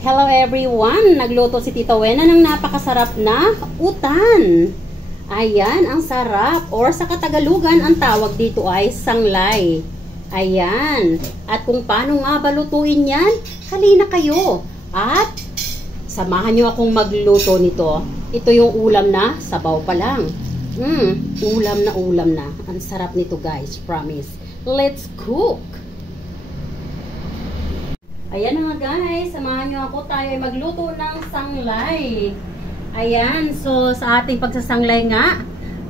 Hello everyone! Nagluto si Tita Wena ng napakasarap na utan. Ayan, ang sarap. Or sa Katagalugan, ang tawag dito ay sanglay. Ayan. At kung paano nga balutuin yan, halina kayo. At samahan nyo akong magluto nito. Ito yung ulam na sabaw pa lang. Ulam na. Ang sarap nito guys, promise. Let's cook! Ayan na nga guys, samahan nyo ako, tayo ay magluto ng sanglay. Ayan, so sa ating pagsasanglay nga,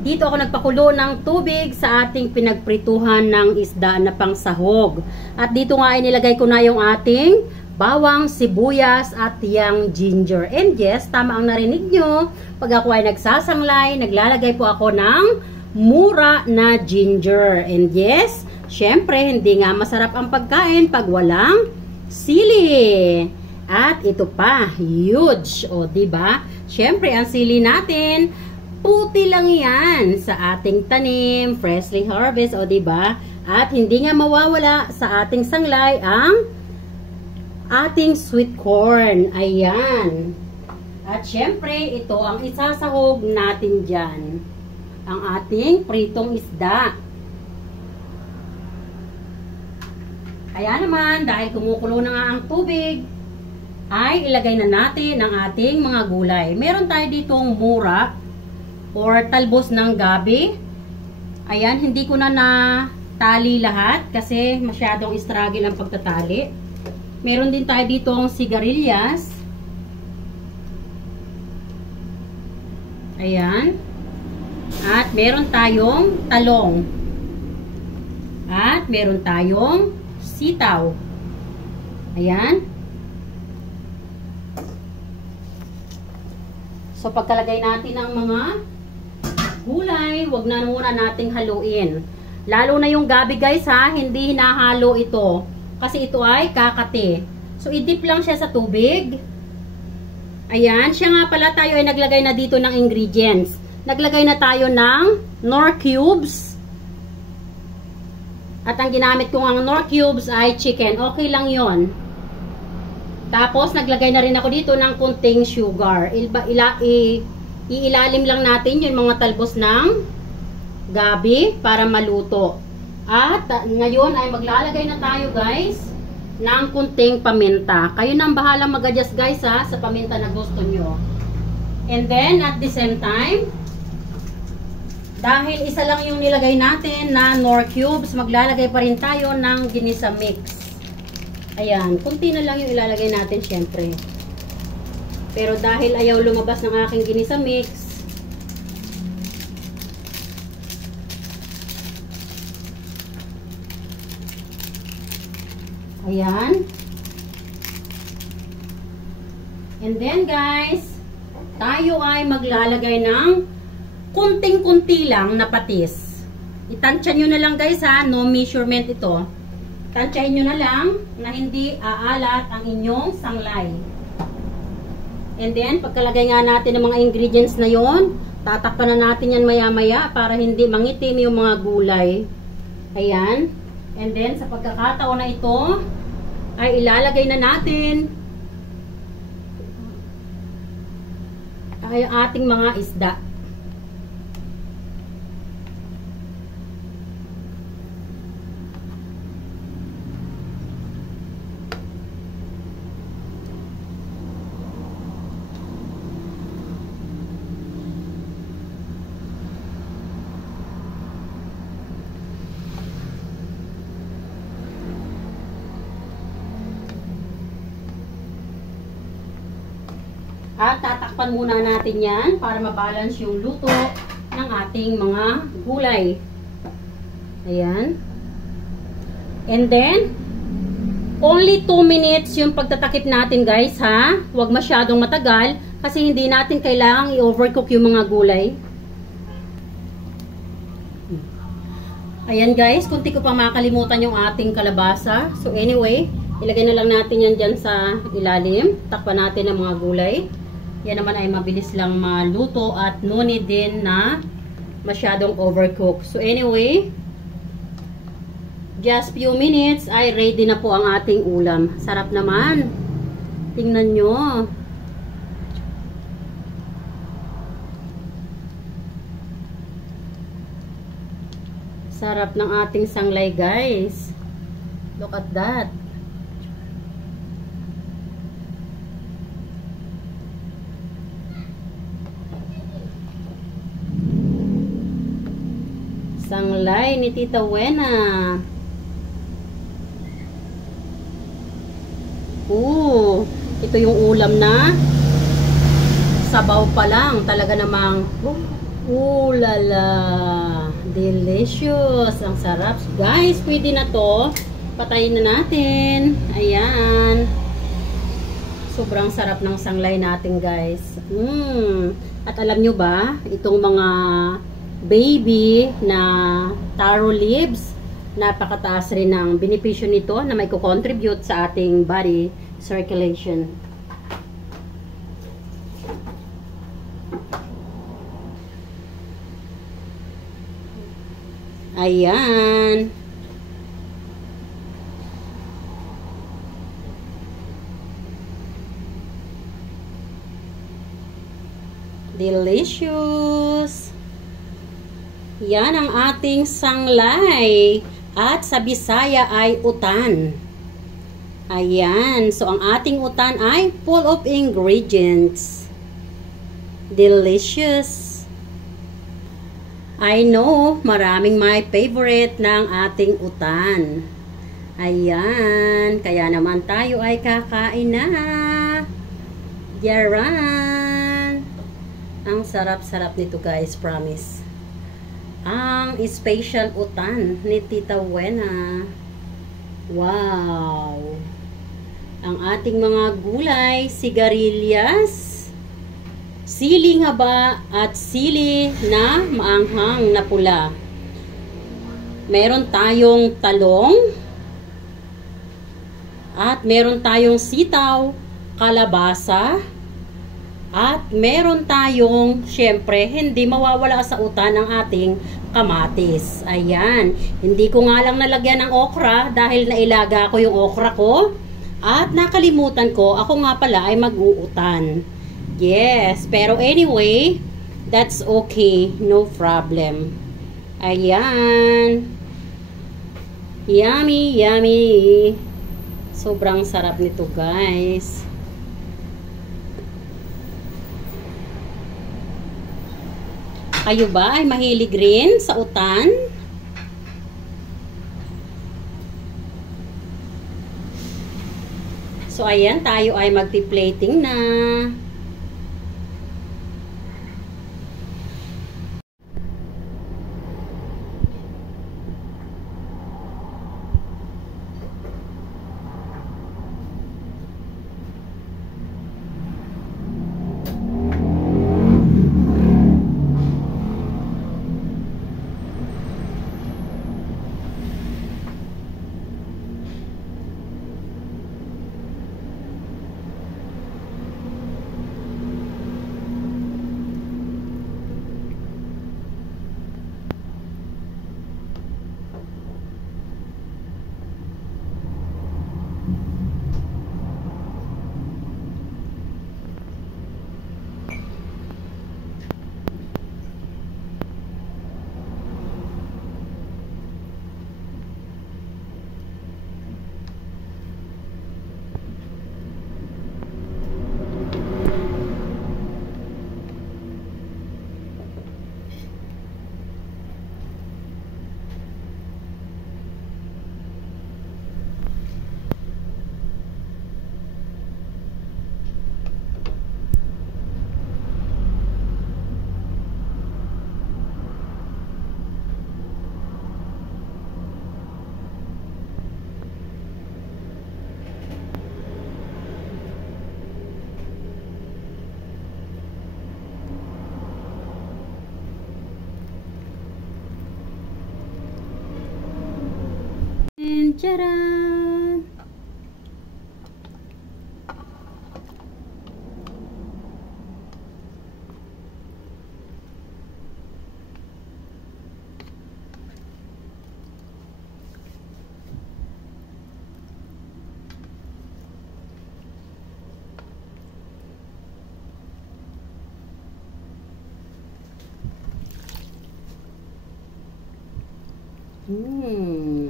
dito ako nagpakulo ng tubig sa ating pinagprituhan ng isda na pangsahog. At dito nga ay nilagay ko na yung ating bawang, sibuyas at yang ginger. And yes, tama ang narinig nyo, pag ako ay nagsasanglay, naglalagay po ako ng mura na ginger. And yes, syempre hindi nga masarap ang pagkain pag walang sili. At ito pa, huge. O, diba? Syempre, ang sili natin, puti lang yan sa ating tanim, freshly harvest. O, diba? At hindi nga mawawala sa ating sanglay ang ating sweet corn. Ayan. At syempre, ito ang isasahog natin dyan. Ang ating pritong isda. Kaya naman, dahil kumukulo na nga ang tubig, ay ilagay na natin ang ating mga gulay. Meron tayo ditong mura or talbos ng gabi. Ayan, hindi ko na natali lahat kasi masyadong struggle ang pagtatali. Meron din tayo ditong sigarilyas. Ayan. At meron tayong talong. At meron tayong sitaw. Ayan. So, pagkalagay natin ng mga gulay, wag na muna nating haluin. Lalo na yung gabi guys ha, hindi hinahalo ito. Kasi ito ay kakati. So, i-dip lang siya sa tubig. Ayan. Siya nga pala, tayo ay naglagay na dito ng ingredients. Naglagay na tayo ng Knorr cubes. At ang ginamit ko ng Knorr cubes ay chicken. Okay lang yon. Tapos, naglagay na rin ako dito ng kunting sugar. Iilalim lang natin yung mga talbos ng gabi para maluto. At ngayon ay maglalagay na tayo guys ng kunting paminta. Kayo nang bahalang mag-adjust guys ha, sa paminta na gusto nyo. And then, at the same time, dahil isa lang yung nilagay natin na Knorr cubes, maglalagay pa rin tayo ng ginisa mix. Ayan, kunti na lang yung ilalagay natin syempre. Pero dahil ayaw lumabas ng aking ginisa mix, ayan. And then guys, tayo ay maglalagay ng kunting-kunti lang na patis. Itansya nyo na lang guys ha, no measurement ito. Tansyahin nyo na lang na hindi aalat ang inyong sanglay. And then, pagkalagay nga natin ng mga ingredients na yon, tatakpan na natin yan maya-maya para hindi mangitim yung mga gulay. Ayan. And then, sa pagkakataon na ito, ay ilalagay na natin ay ating mga isda. At tatakpan muna natin yan para mabalance yung luto ng ating mga gulay. Ayan. And then, only 2 minutes yung pagtatakip natin guys ha. Huwag masyadong matagal kasi hindi natin kailangang i-overcook yung mga gulay. Ayan guys, kunti ko pa makalimutan yung ating kalabasa. So anyway, ilagay na lang natin yan dyan sa ilalim. Takpan natin ang mga gulay. Yan naman ay mabilis lang maluto at no need din na masyadong overcook. So anyway, just few minutes ay ready na po ang ating ulam. Sarap naman. Tingnan nyo. Sarap ng ating sanglay, guys. Look at that. Sanglay ni Tita Wena. Ito yung ulam na sabaw pa lang. Talaga namang lala. Delicious. Ang sarap. Guys, pwede na to. Patayin na natin. Ayan. Sobrang sarap ng sanglay natin, guys. At alam nyo ba, itong mga baby na taro leaves, napakataas rin ng benepisyo nito na may kukontribute sa ating body circulation. Ayan. Delicious. Yan ang ating sanglay. At sa Bisaya ay utan. Ayan. So, ang ating utan ay full of ingredients. Delicious. I know, maraming my favorite ng ating utan. Ayan. Kaya naman tayo ay kakain na. Yaran. Ang sarap-sarap nito, guys. Promise. Ang special utan ni Tita Wena. Wow. Ang ating mga gulay, sigarilyas, siling haba at sili na maanghang na pula. Meron tayong talong at meron tayong sitaw, kalabasa, at meron tayong, syempre, hindi mawawala sa utan ang ating kamatis. Ayan. Hindi ko nga lang nalagyan ng okra dahil nailaga ko yung okra ko. At nakalimutan ko, ako nga pala ay mag-uutan. Yes. Pero anyway, that's okay. No problem. Ayan. Yummy, yummy. Sobrang sarap nito, guys. Kayo ba ay mahilig rin sa utan? So, ayan, tayo ay magpi-plating na. Tcharam! Hmm.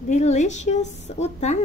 Delicious utan.